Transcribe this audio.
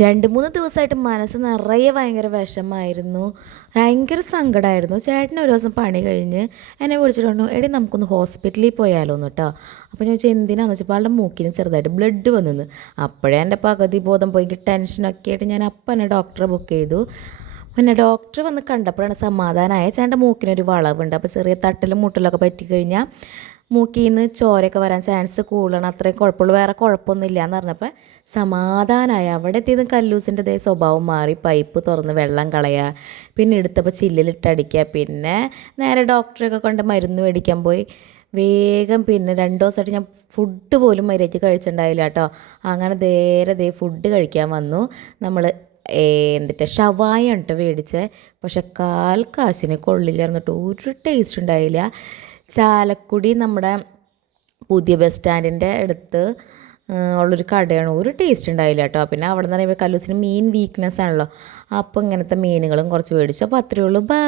രണ്ട് മൂന്ന് ദിവസമായിട്ട് മനസ്സ് നിറയെ ഭയങ്കര വിഷമായിരുന്നു. ഭയങ്കര സങ്കടമായിരുന്നു ചേട്ടൻ ഒരു ദിവസം പണി കഴിഞ്ഞ് എന്നെ വിളിച്ചിട്ടുണ്ടോ എടി നമുക്കൊന്ന് ഹോസ്പിറ്റലിൽ പോയാലോ എന്ന് കേട്ടോ അപ്പോൾ ഞാൻ വെച്ചാൽ എന്തിനാന്ന്? വെച്ചപ്പോൾ ആളുടെ മൂക്കിന് ചെറുതായിട്ട് ബ്ലഡ് വന്നു അപ്പോഴേ എന്റെ പകുതി ബോധം പോയി ടെൻഷനൊക്കെ ആയിട്ട് ഞാൻ അപ്പം തന്നെ ഡോക്ടറെ ബുക്ക് ചെയ്തു. പിന്നെ ഡോക്ടർ വന്ന് കണ്ടപ്പോഴാണ് സമാധാനമായ ചേട്ടന്റെ മൂക്കിനൊരു വളവുണ്ട്. അപ്പോൾ ചെറിയ തട്ടലും മുട്ടലൊക്കെ പറ്റിക്കഴിഞ്ഞാൽ മൂക്കിൽ നിന്ന് ചോരയൊക്കെ വരാൻ ചാൻസ് കൂടുതലാണ് അത്രയും കുഴപ്പമുള്ളൂ. വേറെ കുഴപ്പമൊന്നുമില്ല എന്ന് പറഞ്ഞപ്പോൾ സമാധാനമായി അവിടെ എത്തിയത് കല്ലൂസിന്റെ സ്വഭാവം മാറി. പൈപ്പ് തുറന്ന് വെള്ളം കളയുക പിന്നെ എടുത്തപ്പോൾ ചില്ലിലിട്ടടിക്കുക പിന്നെ നേരെ ഡോക്ടറെയൊക്കെ കൊണ്ട് മരുന്ന് മേടിക്കാൻ പോയി. വേഗം പിന്നെ രണ്ട് ദിവസമായിട്ട് ഞാൻ ഫുഡ് പോലും മര്യാദയ്ക്ക് കഴിച്ചിട്ടുണ്ടായില്ല കേട്ടോ. അങ്ങനെ നേരെ ദേ ഫുഡ് കഴിക്കാൻ വന്നു. നമ്മൾ എന്നിട്ട് ഷവായ ഉണ്ട് മേടിച്ചത് പക്ഷെ കാൽ കാശിന് കൊള്ളില്ലായിരുന്നു കേട്ടോ. ഒരു ടേസ്റ്റ് ഉണ്ടായില്ല. ചാലക്കുടി നമ്മുടെ പുതിയ ബസ് സ്റ്റാൻഡിന്റെ അടുത്ത് ഉള്ളൊരു കടയാണ്. ഒരു ടേസ്റ്റ് ഉണ്ടായില്ല കേട്ടോ. പിന്നെ അവിടെ നിന്ന് പറയുമ്പോൾ കല്ലൂസിന് മീൻ വീക്ക്നെസ് ആണല്ലോ. അപ്പോൾ ഇങ്ങനത്തെ മീനുകളും കുറച്ച് മേടിച്ചു. അപ്പോൾ അത്രയേ ഉള്ളൂ. ബൈ